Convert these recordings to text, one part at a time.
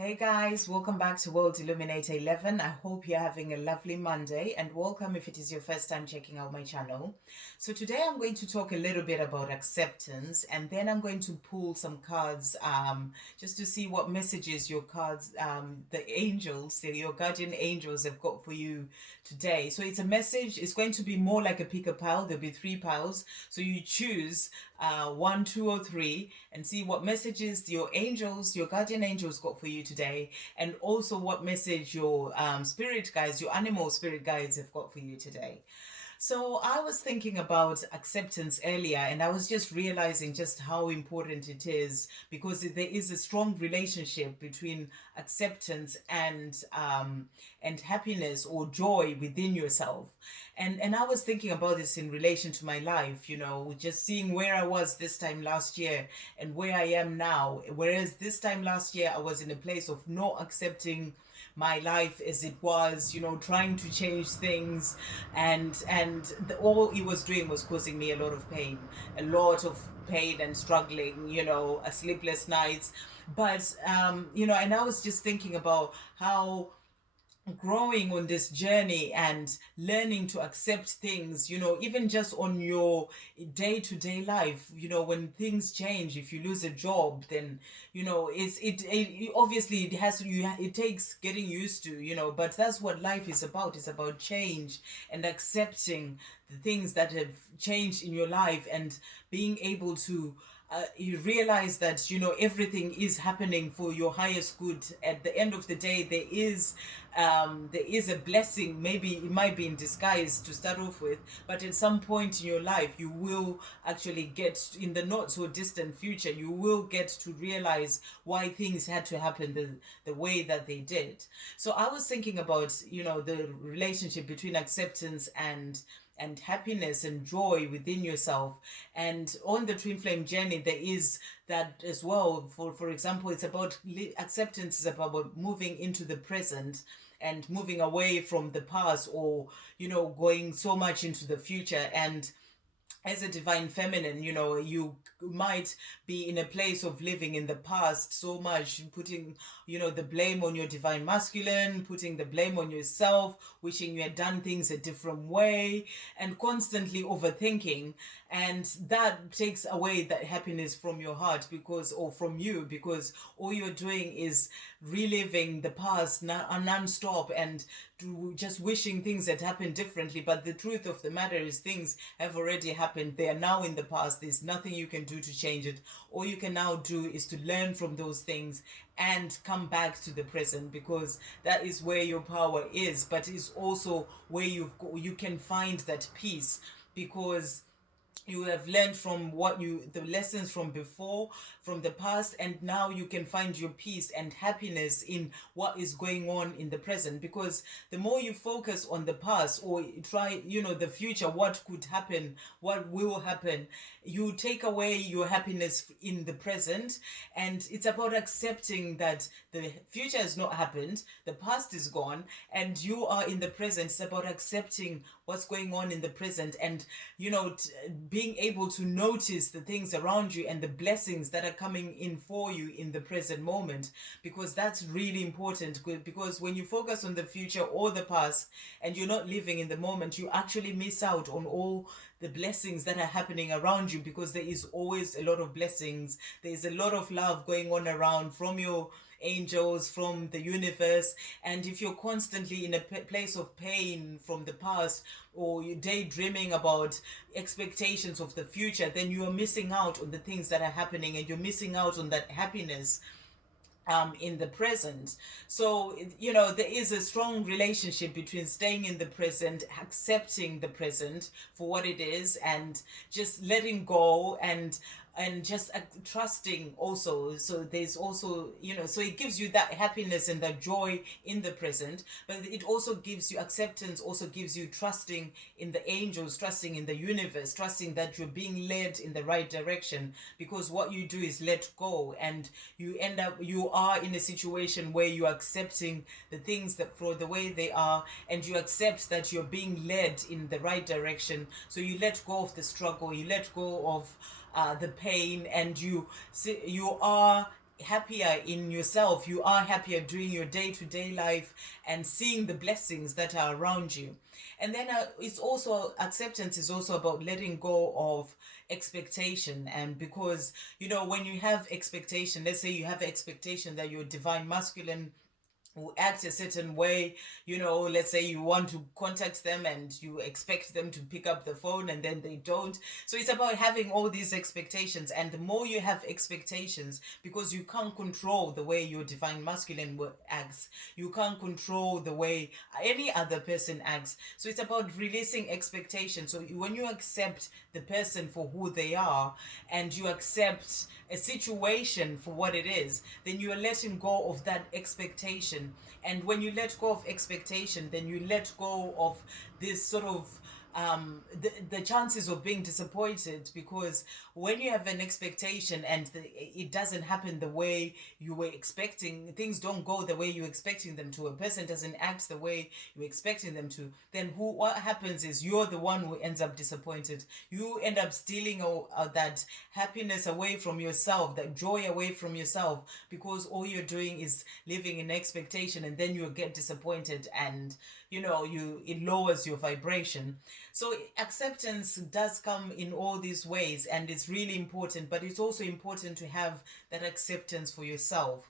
Hey guys, welcome back to World Illuminator 11. I hope you're having a lovely Monday and welcome if it is your first time checking out my channel. So today I'm going to talk a little bit about acceptance and then I'm going to pull some cards just to see what messages your cards, the angels, your guardian angels have got for you today. So it's a message, it's going to be more like a Picka pile. There'll be three piles. So you choose one, two, or three and see what messages your angels, your guardian angels got for you today, and also what message your spirit guides, your animal spirit guides have got for you today. So I was thinking about acceptance earlier and I was just realizing just how important it is because there is a strong relationship between acceptance and happiness or joy within yourself. And I was thinking about this in relation to my life, just seeing where I was this time last year and where I am now. Whereas this time last year I was in a place of not accepting my life as it was, trying to change things, all it was doing was causing me a lot of pain and struggling, sleepless nights. But and I was just thinking about how growing on this journey and learning to accept things, even just on your day-to-day life, when things change, if you lose a job, then obviously it takes getting used to, but that's what life is about. It's about change and accepting the things that have changed in your life and being able to you realize that everything is happening for your highest good. At the end of the day, there is a blessing. Maybe it might be in disguise to start off with, but at some point in your life you will actually get, in the not so distant future, you will get to realize why things had to happen the way that they did. So I was thinking about the relationship between acceptance and happiness and joy within yourself. And on the twin flame journey, there is that as well. For example, it's about acceptance is about moving into the present and moving away from the past, or going so much into the future. And as a divine feminine, you might be in a place of living in the past so much, putting, the blame on your divine masculine, putting the blame on yourself, wishing you had done things a different way, and constantly overthinking. And that takes away that happiness from your heart or from you, because all you're doing is reliving the past non-stop and just wishing things had happened differently. But the truth of the matter is things have already happened. They are now in the past. There's nothing you can do to change it. All you can now do is to learn from those things and come back to the present, because that is where your power is, but it's also where you can find that peace, because you have learned from the lessons from before, from the past, and now you can find your peace and happiness in what is going on in the present. Because the more you focus on the past or try, the future, what could happen, what will happen, you take away your happiness in the present. And it's about accepting that the future has not happened, the past is gone, and you are in the present. It's about accepting what's going on in the present, and being able to notice the things around you and the blessings that are coming in for you in the present moment, because that's really important. Because when you focus on the future or the past and you're not living in the moment, you actually miss out on all the blessings that are happening around you, because there is always a lot of blessings. There's a lot of love going on around from your angels, from the universe. And if you're constantly in a place of pain from the past, or you're daydreaming about expectations of the future, then you are missing out on the things that are happening, and you're missing out on that happiness in the present. So, there is a strong relationship between staying in the present, accepting the present for what it is, and just letting go, and just trusting also. So there's also, so it gives you that happiness and that joy in the present, but it also gives you acceptance, also gives you trusting in the angels, trusting in the universe, trusting that you're being led in the right direction, because what you do is let go, and you are in a situation where you're accepting the things that for the way they are, and you accept that you're being led in the right direction. So you let go of the struggle, you let go of the pain, and you are happier in yourself, you are happier doing your day-to-day life and seeing the blessings that are around you. And then it's also, acceptance is also about letting go of expectation. And because, when you have expectation, let's say you have expectation that your divine masculine will act a certain way. Let's say you want to contact them and you expect them to pick up the phone and then they don't. So it's about having all these expectations, and the more you have expectations, because you can't control the way your divine masculine acts, you can't control the way any other person acts. So it's about releasing expectations. So when you accept the person for who they are, and you accept a situation for what it is, then you are letting go of that expectation. And when you let go of expectation, then you let go of this sort of the chances of being disappointed. Because when you have an expectation and it doesn't happen the way you were expecting, things don't go the way you're expecting them to, a person doesn't act the way you're expecting them to, then what happens is you're the one who ends up disappointed. You end up stealing all that happiness away from yourself, that joy away from yourself, because all you're doing is living in expectation, and then you get disappointed, and it lowers your vibration. So acceptance does come in all these ways, and it's really important, but it's also important to have that acceptance for yourself.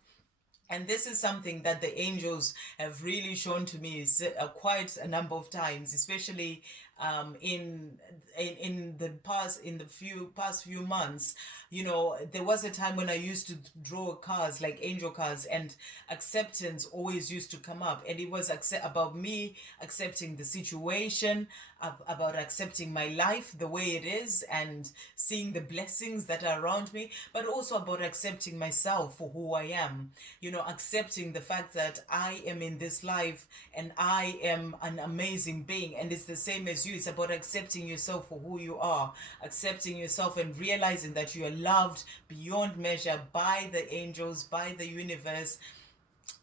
And this is something that the angels have really shown to me quite a number of times, especially in the past few months. There was a time when I used to draw cards, like angel cards, and acceptance always used to come up, and it was about me accepting the situation, about accepting my life the way it is, and seeing the blessings that are around me, but also about accepting myself for who I am. Accepting the fact that I am in this life and I am an amazing being. And it's the same as you. It's about accepting yourself for who you are, accepting yourself and realizing that you are loved beyond measure by the angels, by the universe,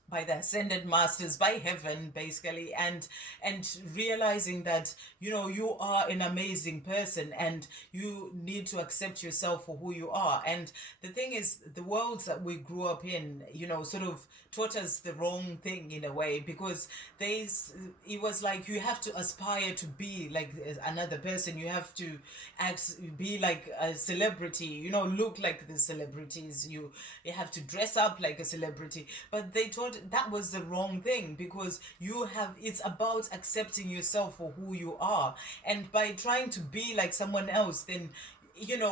by the ascended masters, by heaven, basically. And realizing that you are an amazing person, and you need to accept yourself for who you are. And the thing is, the worlds that we grew up in, sort of taught us the wrong thing in a way, because it was like you have to aspire to be like another person. You have to be like a celebrity, look like the celebrities. You have to dress up like a celebrity. But they taught that was the wrong thing, because it's about accepting yourself for who you are. And by trying to be like someone else, then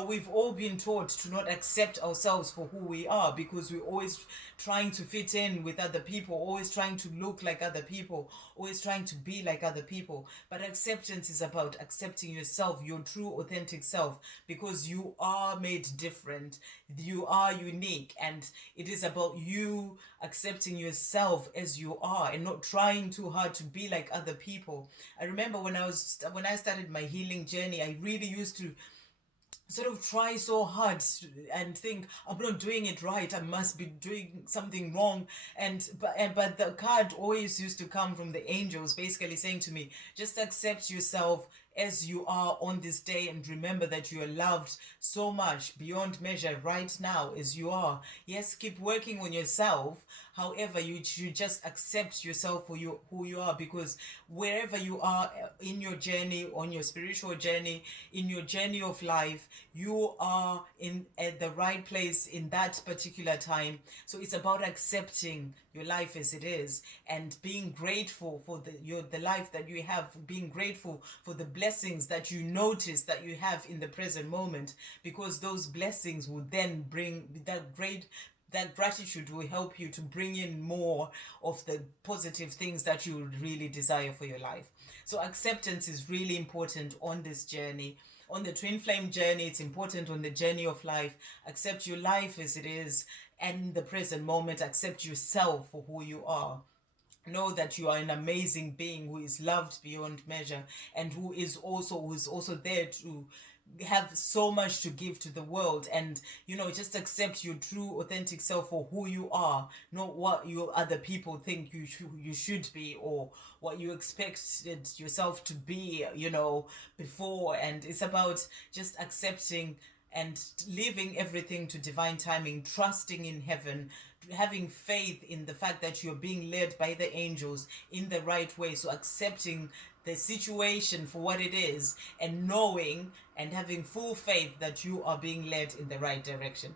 we've all been taught to not accept ourselves for who we are, because we're always trying to fit in with other people, always trying to look like other people, always trying to be like other people. But acceptance is about accepting yourself, your true authentic self, because you are made different, you are unique, and it is about you accepting yourself as you are and not trying too hard to be like other people. I remember when I started my healing journey, I really used to sort of try so hard and think, I'm not doing it right, I must be doing something wrong. But the card always used to come from the angels, basically saying to me, just accept yourself as you are on this day, and remember that you are loved so much beyond measure right now as you are. Yes, keep working on yourself. However, you should just accept yourself for who you are, because wherever you are in your journey, on your spiritual journey, in your journey of life, you are at the right place in that particular time. So it's about accepting your life as it is, and being grateful for the life that you have, being grateful for the blessings that you notice that you have in the present moment, because those blessings will then bring that gratitude will help you to bring in more of the positive things that you really desire for your life. So acceptance is really important on this journey. On the twin flame journey, it's important on the journey of life. Accept your life as it is, and in the present moment, accept yourself for who you are. Know that you are an amazing being who is loved beyond measure, and who is also there to have so much to give to the world. And just accept your true authentic self for who you are, not what you other people think you should be, or what you expected yourself to be before. And it's about just accepting and leaving everything to divine timing, trusting in heaven, having faith in the fact that you're being led by the angels in the right way. So accepting the situation for what it is and knowing and having full faith that you are being led in the right direction.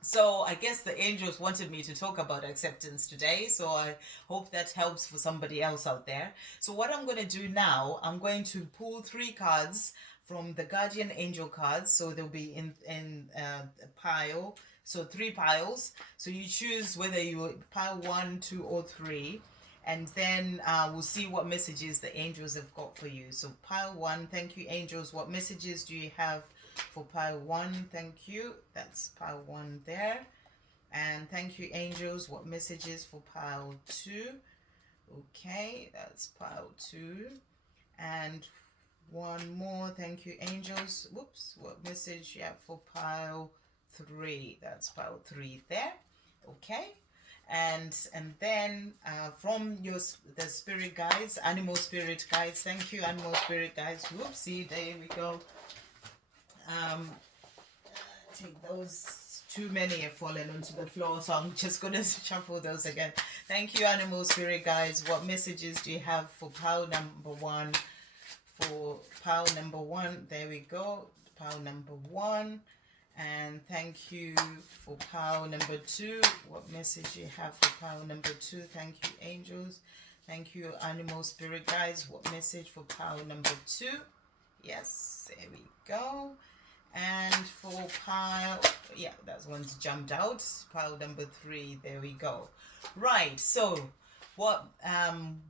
So I guess the angels wanted me to talk about acceptance today. So I hope that helps for somebody else out there. So what I'm going to do now, I'm going to pull three cards from the guardian angel cards. So they'll be in a pile. So three piles. So you choose whether you pile one, two, or three. And then we'll see what messages the angels have got for you. So pile one, thank you angels. What messages do you have for pile one? Thank you. That's pile one there. And thank you angels. What messages for pile two? Okay, that's pile two. And one more. Thank you angels. Whoops. What message you have for pile three? That's pile three there. Okay. And then from the spirit guides, animal spirit guides. Thank you animal spirit guides. Whoopsie, there we go. Take those. Too many have fallen onto the floor, so I'm just gonna shuffle those again. Thank you animal spirit guides. What messages do you have for pile number one? For pile number one, there we go. Pile number one. And thank you for pile number two. What message you have for pile number two? Thank you angels. Thank you animal spirit guides. What message for pile number two? Yes, there we go. And for pile, yeah, that one's jumped out. Pile number three, there we go. Right, so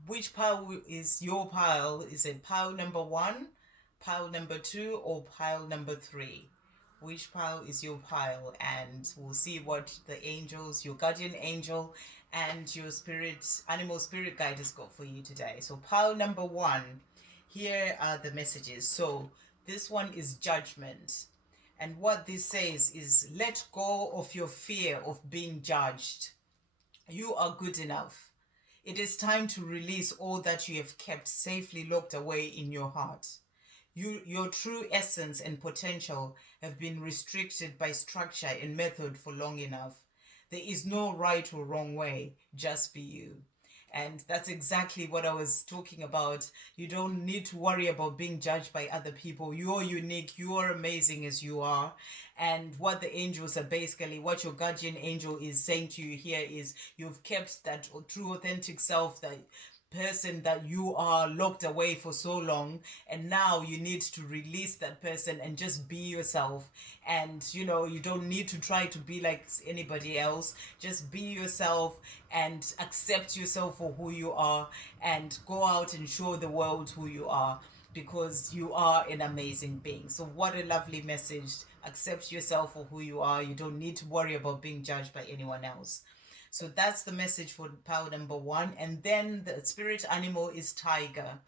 which pile is your pile? Is it pile number one, pile number two, or pile number three? Which pile is your pile? And we'll see what the angels, your guardian angel and your animal spirit guide has got for you today. So pile number one, here are the messages. So this one is judgment. And what this says is let go of your fear of being judged. You are good enough. It is time to release all that you have kept safely locked away in your heart. Your true essence and potential have been restricted by structure and method for long enough. There is no right or wrong way, just be you. And that's exactly what I was talking about. You don't need to worry about being judged by other people. You're unique. You are amazing as you are. And what the angels are basically, what your guardian angel is saying to you here is you've kept that true authentic self, that person that you are locked away for so long, and now you need to release that person and just be yourself. And you don't need to try to be like anybody else. Just be yourself and accept yourself for who you are, and go out and show the world who you are, because you are an amazing being. So what a lovely message. Accept yourself for who you are. You don't need to worry about being judged by anyone else. So that's the message for pile number one. And then the spirit animal is tiger.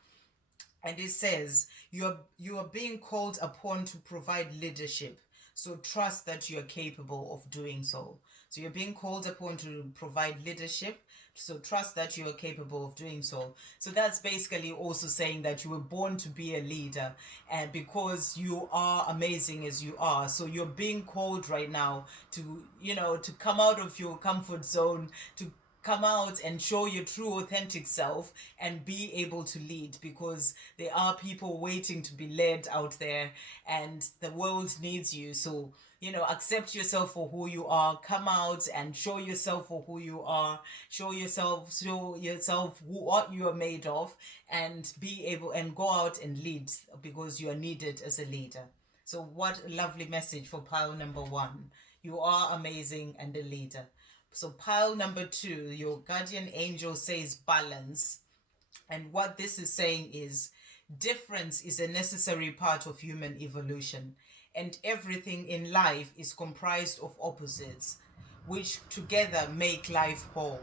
And it says, you are being called upon to provide leadership. So trust that you are capable of doing so. So you're being called upon to provide leadership. So trust that you are capable of doing so. So that's basically also saying that you were born to be a leader, and because you are amazing as you are. So you're being called right now to, to come out of your comfort zone, to come out and show your true authentic self and be able to lead, because there are people waiting to be led out there and the world needs you. So accept yourself for who you are, come out and show yourself for who you are, show yourself what you are made of, and be able and go out and lead, because you are needed as a leader. So what a lovely message for pile number one. You are amazing and a leader. So pile number two, your guardian angel says balance. And what this is saying is difference is a necessary part of human evolution, and everything in life is comprised of opposites, which together make life whole.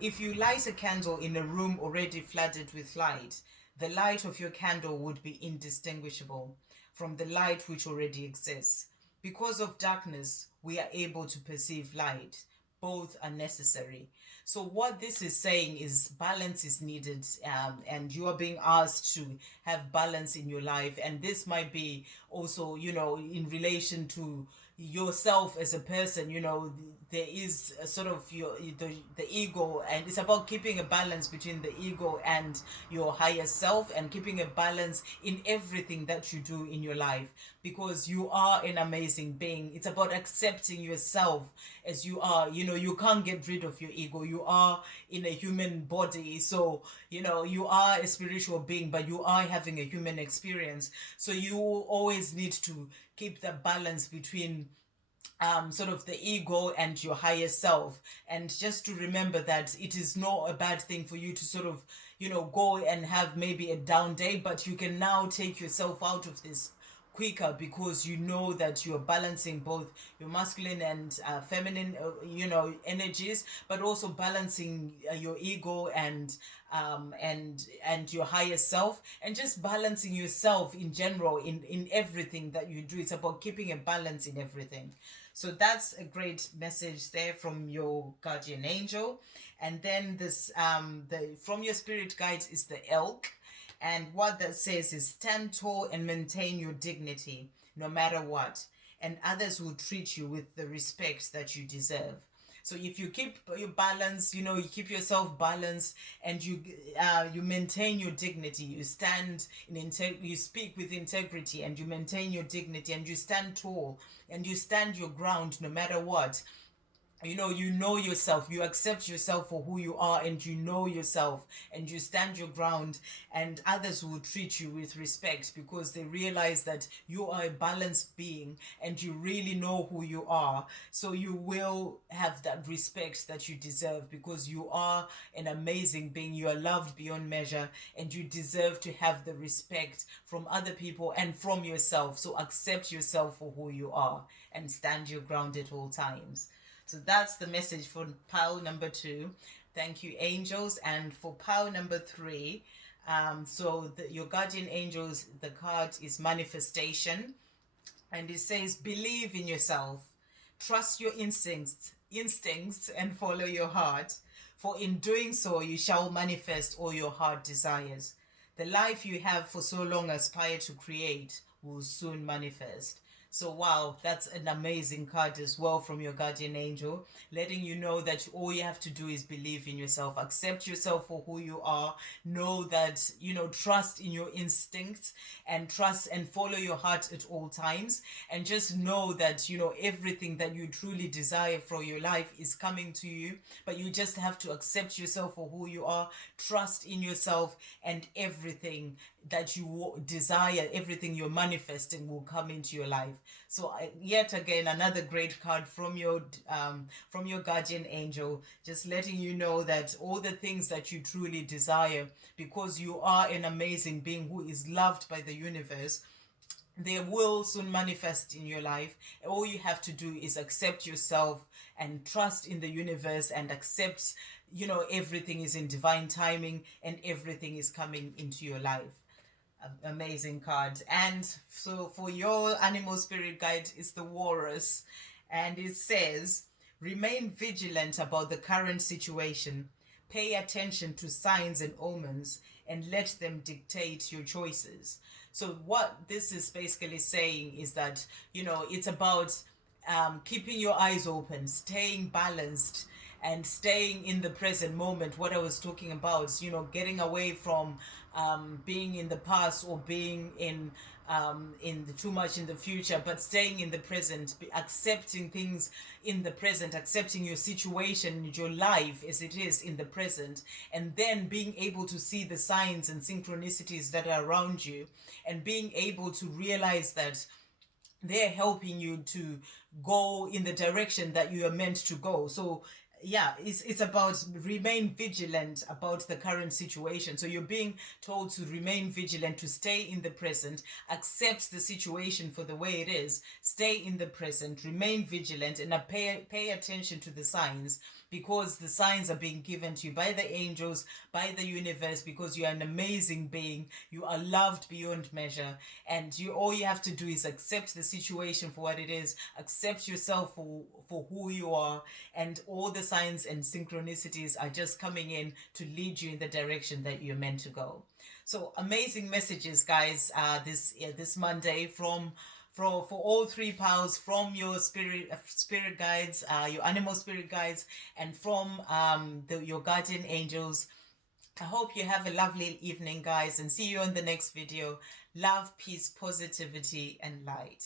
If you light a candle in a room already flooded with light, the light of your candle would be indistinguishable from the light which already exists. Because of darkness, we are able to perceive light. both are necessary. So what this is saying is balance is needed, and you are being asked to have balance in your life. And this might be also, in relation to yourself as a person. There is a sort of the ego, and it's about keeping a balance between the ego and your higher self, and keeping a balance in everything that you do in your life, because you are an amazing being. It's about accepting yourself as you are. You can't get rid of your ego. You are in a human body, so you are a spiritual being, but you are having a human experience. So you always need to keep the balance between sort of the ego and your higher self, and just to remember that it is not a bad thing for you to sort of go and have maybe a down day, but you can now take yourself out of this quicker, because you know that you're balancing both your masculine and feminine energies, but also balancing your ego and your higher self, and just balancing yourself in general in everything that you do. It's about keeping a balance in everything. So that's a great message there from your guardian angel. And then this the from your spirit guide is the elk. And what that says is, stand tall and maintain your dignity no matter what, and others will treat you with the respect that you deserve. So if you keep your balance, you keep yourself balanced, and you maintain your dignity, you stand you speak with integrity, and you maintain your dignity, and you stand tall, and you stand your ground no matter what. You know yourself, you accept yourself for who you are, and you know yourself, and you stand your ground, and others will treat you with respect, because they realize that you are a balanced being and you really know who you are. So you will have that respect that you deserve, because you are an amazing being. You are loved beyond measure, and you deserve to have the respect from other people and from yourself. So accept yourself for who you are, and stand your ground at all times. So that's the message for pile number 2. Thank you, angels. And for pile number 3, your guardian angels, the card is manifestation. And it says, believe in yourself, trust your instincts, and follow your heart. For in doing so, you shall manifest all your heart desires. The life you have for so long aspired to create will soon manifest. So wow, that's an amazing card as well from your guardian angel, letting you know that all you have to do is believe in yourself, accept yourself for who you are, know that, trust in your instincts, and trust and follow your heart at all times, and just know that, everything that you truly desire for your life is coming to you, but you just have to accept yourself for who you are, trust in yourself, and everything that you desire, everything you're manifesting will come into your life. So yet again, another great card from your guardian angel, just letting you know that all the things that you truly desire, because you are an amazing being who is loved by the universe, they will soon manifest in your life. All you have to do is accept yourself and trust in the universe, and accept, everything is in divine timing, and everything is coming into your life. Amazing card. And so for your animal spirit guide is the walrus, and it says, remain vigilant about the current situation, pay attention to signs and omens, and let them dictate your choices. So what this is basically saying is that, it's about keeping your eyes open, staying balanced, and staying in the present moment. What I was talking about, getting away from being in the past, or being in too much in the future, but staying in the present, accepting things in the present, accepting your situation, your life as it is in the present, and then being able to see the signs and synchronicities that are around you, and being able to realize that they're helping you to go in the direction that you are meant to go. So yeah, it's about remain vigilant about the current situation. So you're being told to remain vigilant, to stay in the present, accept the situation for the way it is, stay in the present, remain vigilant, and pay attention to the signs, because the signs are being given to you by the angels, by the universe, because you are an amazing being. You are loved beyond measure, and you all you have to do is accept the situation for what it is, accept yourself for who you are, and all the signs and synchronicities are just coming in to lead you in the direction that you're meant to go. So amazing messages, guys. This Monday from for all three powers, from your spirit guides, your animal spirit guides, and from your guardian angels. I hope you have a lovely evening, guys, and see you on the next video. Love, peace, positivity, and light.